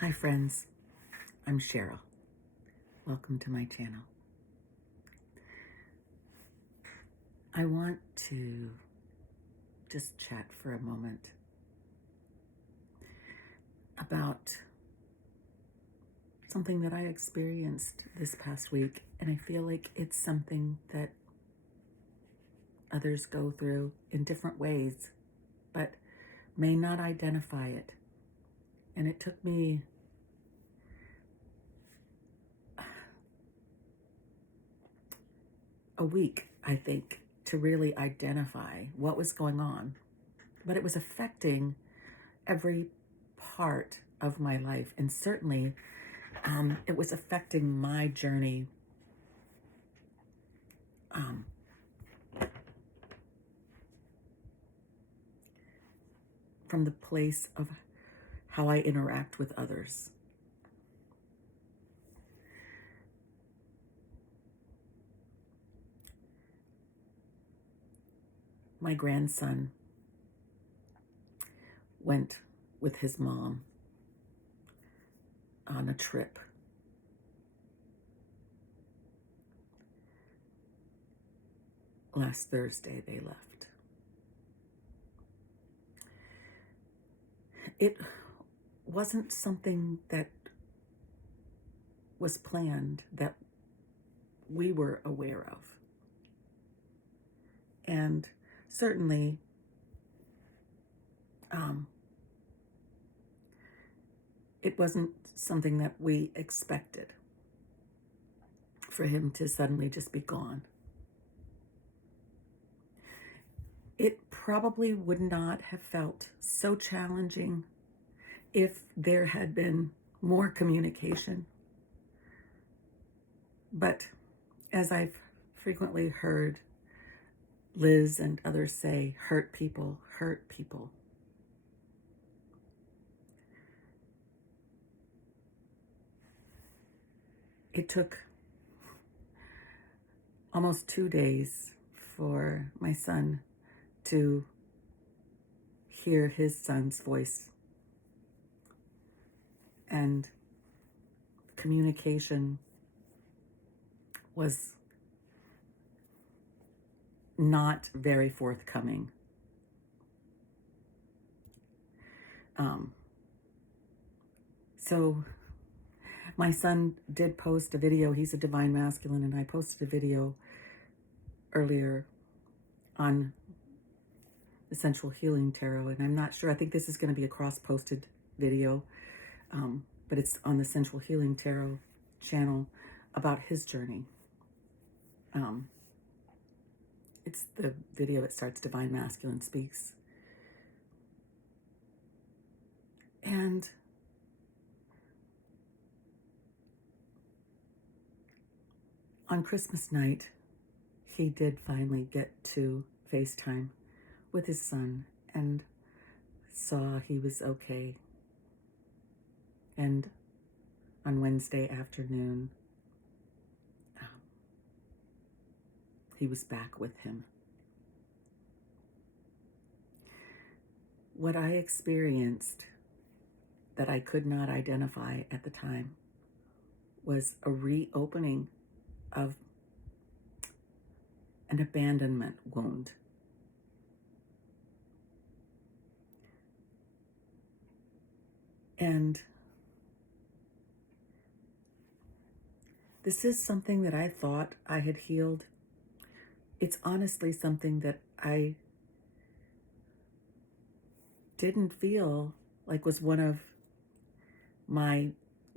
Hi friends, I'm Cheryl. Welcome to my channel. I want to just chat for a moment about something that I experienced this past week, and I feel like it's something that others go through in different ways, but may not identify it. And it took me a week, I think, to really identify what was going on. But it was affecting every part of my life, and certainly it was affecting my journey um, from the place of how I interact with others. My grandson went with his mom on a trip. Last Thursday, they left. It wasn't something that was planned, that we were aware of. And certainly, it wasn't something that we expected for him to suddenly just be gone. It probably would not have felt so challenging if there had been more communication. But as I've frequently heard Liz and others say, hurt people hurt people. It took almost 2 days for my son to hear his son's voice, and communication was not very forthcoming. So my son did post a video. He's a divine masculine, and I posted a video earlier on the Sensual Healing Tarot, and I'm not sure, I think this is going to be a cross-posted video, but it's on the Sensual Healing Tarot channel about his journey. It's the video that starts Divine Masculine Speaks. And on Christmas night, he did finally get to FaceTime with his son and saw he was okay. And on Wednesday afternoon, he was back with him. What I experienced that I could not identify at the time was a reopening of an abandonment wound. And this is something that I thought I had healed. It's honestly something that I didn't feel like was one of my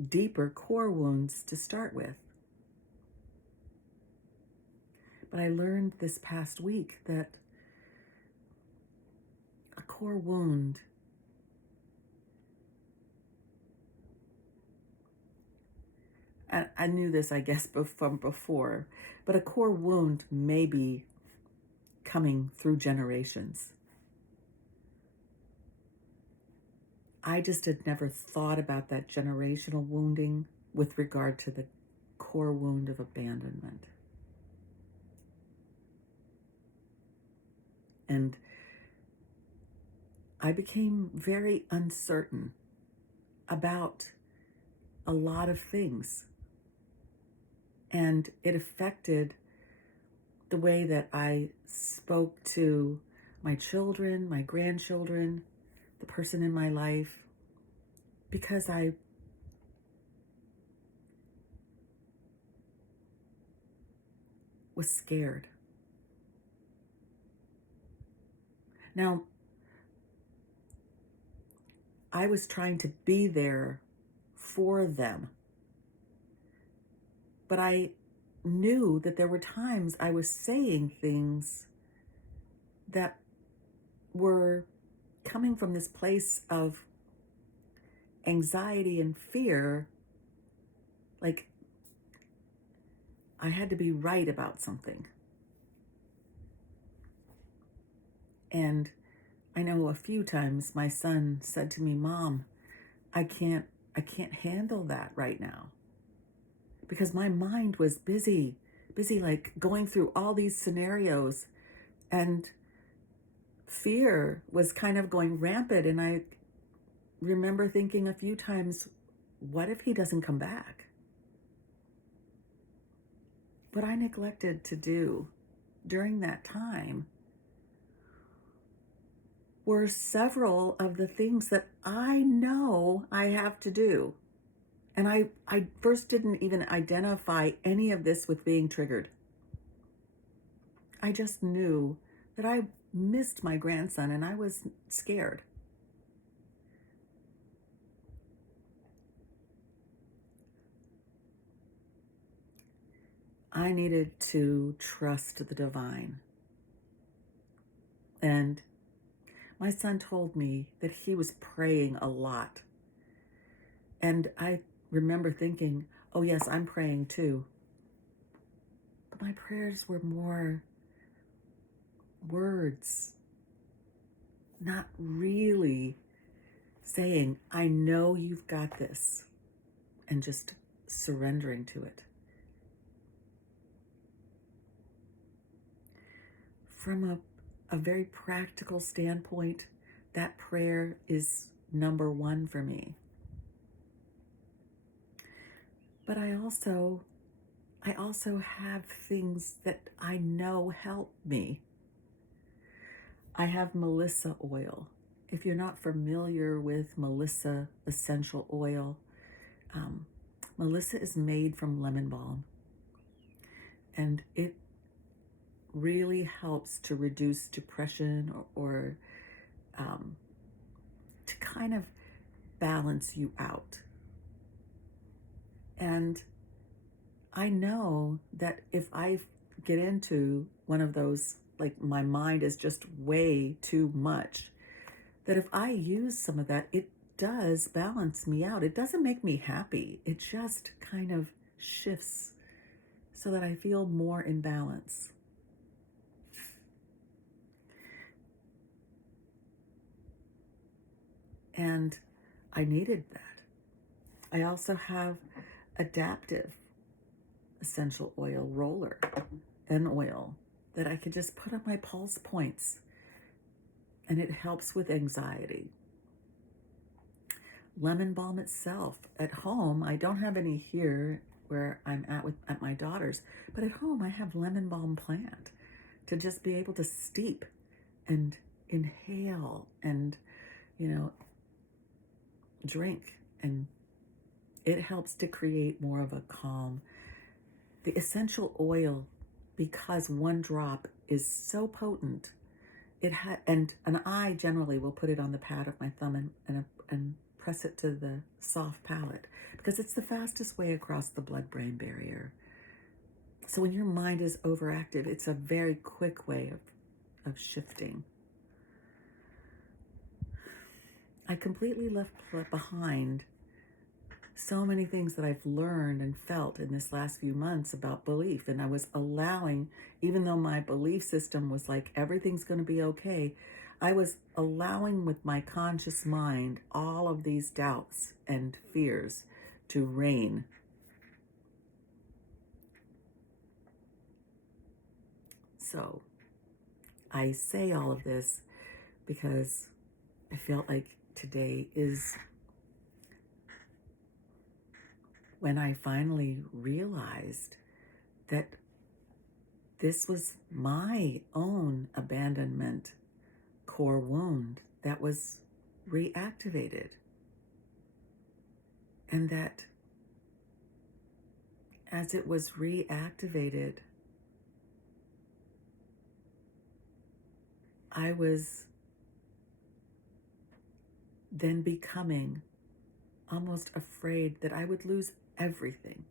deeper core wounds to start with. But I learned this past week that a core wound I knew this, I guess, from before, but a core wound may be coming through generations. I just had never thought about that generational wounding with regard to the core wound of abandonment. And I became very uncertain about a lot of things. And it affected the way that I spoke to my children, my grandchildren, the person in my life, because I was scared. Now, I was trying to be there for them, but I knew that there were times I was saying things that were coming from this place of anxiety and fear, like I had to be right about something. And I know a few times my son said to me, "Mom, I can't handle that right now." Because my mind was busy like going through all these scenarios, and fear was kind of going rampant. And I remember thinking a few times, what if he doesn't come back? What I neglected to do during that time were several of the things that I know I have to do. And I first didn't even identify any of this with being triggered. I just knew that I missed my grandson and I was scared. I needed to trust the divine. And my son told me that he was praying a lot. And I remember thinking, oh yes, I'm praying too. But my prayers were more words, not really saying, I know you've got this, and just surrendering to it. From a very practical standpoint, that prayer is number one for me. But I also have things that I know help me. I have Melissa oil. If you're not familiar with Melissa essential oil, Melissa is made from lemon balm, and it really helps to reduce depression or to kind of balance you out. And I know that if I get into one of those, like my mind is just way too much, that if I use some of that, it does balance me out. It doesn't make me happy. It just kind of shifts so that I feel more in balance. And I needed that. I also have Adaptive essential oil roller and oil that I could just put on my pulse points, and it helps with anxiety. Lemon balm itself at home, I don't have any here where I'm at my daughter's, but at home I have lemon balm plant to just be able to steep and inhale and drink, and it helps to create more of a calm. The essential oil, because one drop is so potent, and I generally will put it on the pad of my thumb and press it to the soft palate, because it's the fastest way across the blood-brain barrier. So when your mind is overactive, it's a very quick way of shifting. I completely left behind so many things that I've learned and felt in this last few months about belief. And I was allowing, even though my belief system was like, everything's going to be okay, I was allowing with my conscious mind all of these doubts and fears to reign. So I say all of this because I felt like today is when I finally realized that this was my own abandonment core wound that was reactivated. And that as it was reactivated, I was then becoming almost afraid that I would lose everything.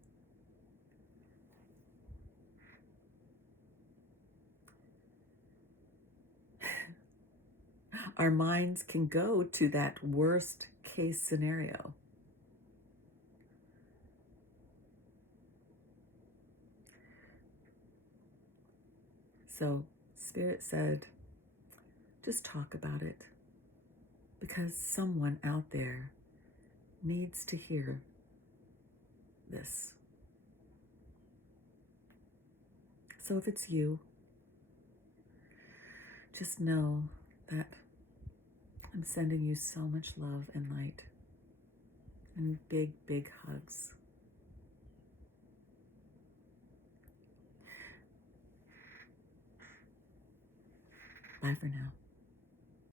Our minds can go to that worst case scenario. So Spirit said, just talk about it, because someone out there needs to hear this. So if it's you, just know that I'm sending you so much love and light and big, big hugs. Bye for now.